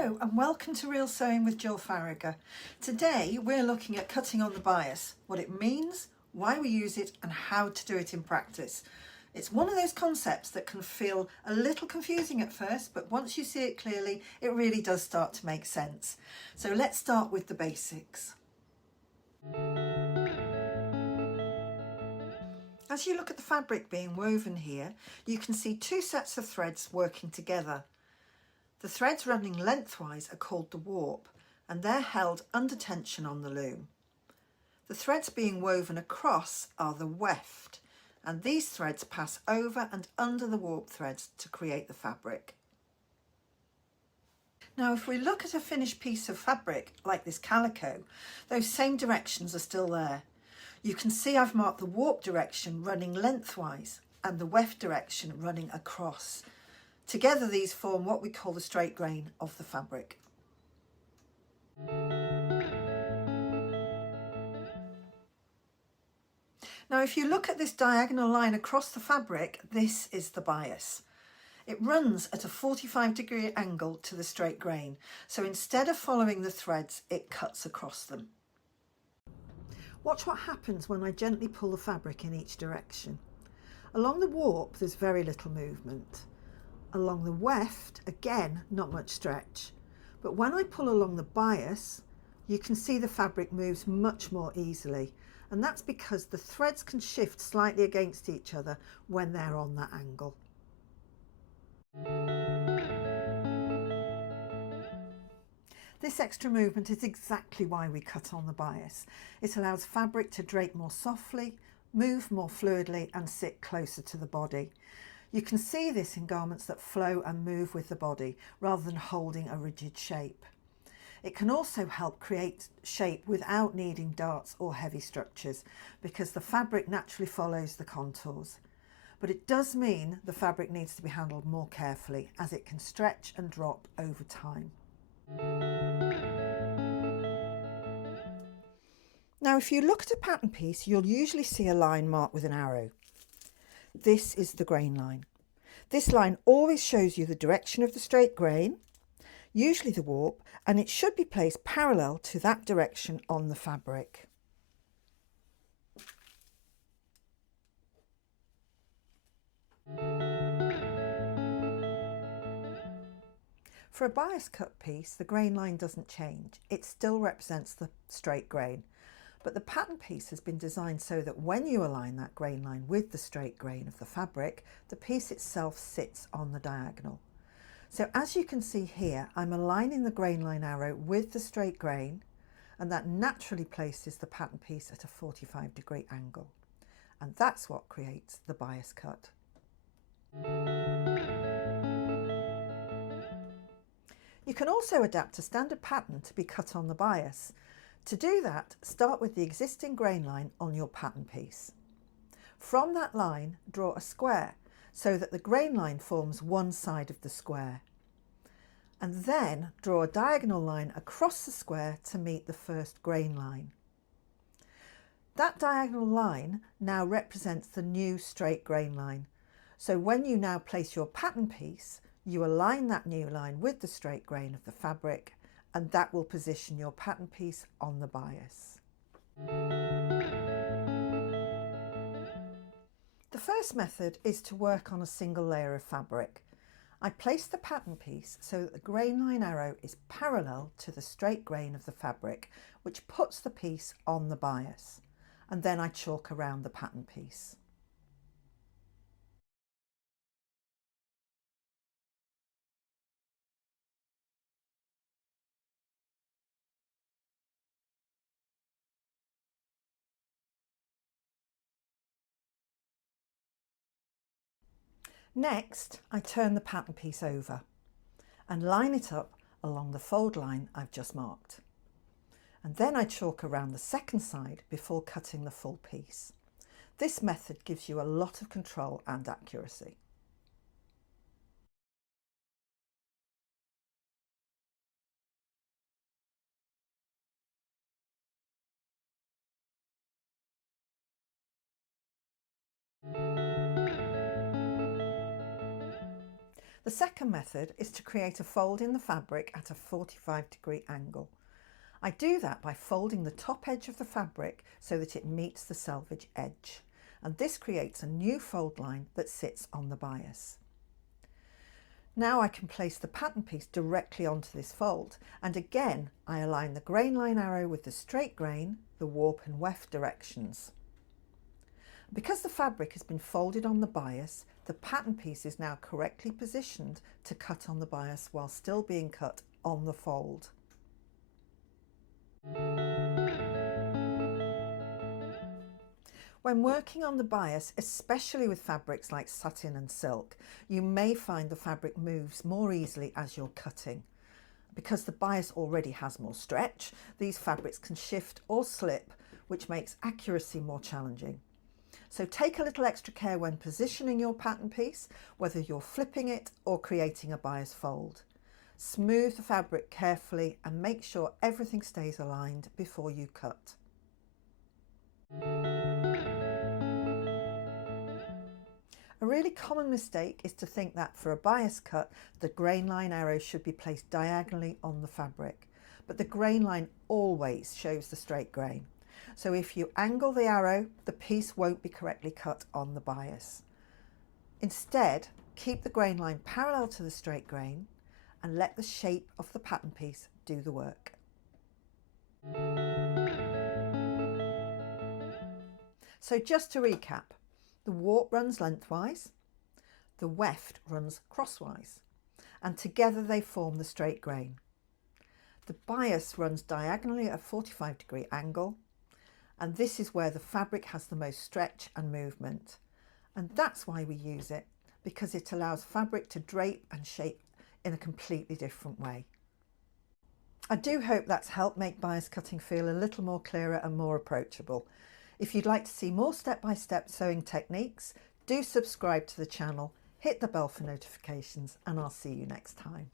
Hello and welcome to Real Sewing with Jill Farragher. Today we're looking at cutting on the bias, what it means, why we use it and how to do it in practice. It's one of those concepts that can feel a little confusing at first, but once you see it clearly, it really does start to make sense. So let's start with the basics. As you look at the fabric being woven here, you can see two sets of threads working together. The threads running lengthwise are called the warp, and they're held under tension on the loom. The threads being woven across are the weft, and these threads pass over and under the warp threads to create the fabric. Now if we look at a finished piece of fabric like this calico, those same directions are still there. You can see I've marked the warp direction running lengthwise and the weft direction running across. Together these form what we call the straight grain of the fabric. Now if you look at this diagonal line across the fabric, this is the bias. It runs at a 45-degree angle to the straight grain, so instead of following the threads, it cuts across them. Watch what happens when I gently pull the fabric in each direction. Along the warp there's very little movement. Along the weft, again, not much stretch. But when I pull along the bias, you can see the fabric moves much more easily. And that's because the threads can shift slightly against each other when they're on that angle. This extra movement is exactly why we cut on the bias. It allows fabric to drape more softly, move more fluidly and sit closer to the body. You can see this in garments that flow and move with the body rather than holding a rigid shape. It can also help create shape without needing darts or heavy structures because the fabric naturally follows the contours. But it does mean the fabric needs to be handled more carefully as it can stretch and drop over time. Now if you look at a pattern piece, you'll usually see a line marked with an arrow. This is the grain line. This line always shows you the direction of the straight grain, usually the warp, and it should be placed parallel to that direction on the fabric. For a bias cut piece, the grain line doesn't change. It still represents the straight grain. But the pattern piece has been designed so that when you align that grain line with the straight grain of the fabric, the piece itself sits on the diagonal. So as you can see here, I'm aligning the grain line arrow with the straight grain, and that naturally places the pattern piece at a 45-degree angle. And that's what creates the bias cut. You can also adapt a standard pattern to be cut on the bias. To do that, start with the existing grain line on your pattern piece. From that line, draw a square so that the grain line forms one side of the square. And then draw a diagonal line across the square to meet the first grain line. That diagonal line now represents the new straight grain line. So when you now place your pattern piece, you align that new line with the straight grain of the fabric, and that will position your pattern piece on the bias. The first method is to work on a single layer of fabric. I place the pattern piece so that the grain line arrow is parallel to the straight grain of the fabric, which puts the piece on the bias, and then I chalk around the pattern piece. Next, I turn the pattern piece over and line it up along the fold line I've just marked. And then I chalk around the second side before cutting the full piece. This method gives you a lot of control and accuracy. The The second method is to create a fold in the fabric at a 45-degree angle. I do that by folding the top edge of the fabric so that it meets the selvage edge, and this creates a new fold line that sits on the bias. Now I can place the pattern piece directly onto this fold, and again I align the grain line arrow with the straight grain, the warp and weft directions. Because the fabric has been folded on the bias, the pattern piece is now correctly positioned to cut on the bias while still being cut on the fold. When working on the bias, especially with fabrics like satin and silk, you may find the fabric moves more easily as you're cutting. Because the bias already has more stretch, these fabrics can shift or slip, which makes accuracy more challenging. So take a little extra care when positioning your pattern piece, whether you're flipping it or creating a bias fold. Smooth the fabric carefully and make sure everything stays aligned before you cut. A really common mistake is to think that for a bias cut, the grain line arrow should be placed diagonally on the fabric, but the grain line always shows the straight grain. So if you angle the arrow, the piece won't be correctly cut on the bias. Instead, keep the grain line parallel to the straight grain and let the shape of the pattern piece do the work. So just to recap, the warp runs lengthwise, the weft runs crosswise, and together they form the straight grain. The bias runs diagonally at a 45-degree angle, and this is where the fabric has the most stretch and movement. And that's why we use it, because it allows fabric to drape and shape in a completely different way. I do hope that's helped make bias cutting feel a little more clearer and more approachable. If you'd like to see more step-by-step sewing techniques, do subscribe to the channel, hit the bell for notifications, and I'll see you next time.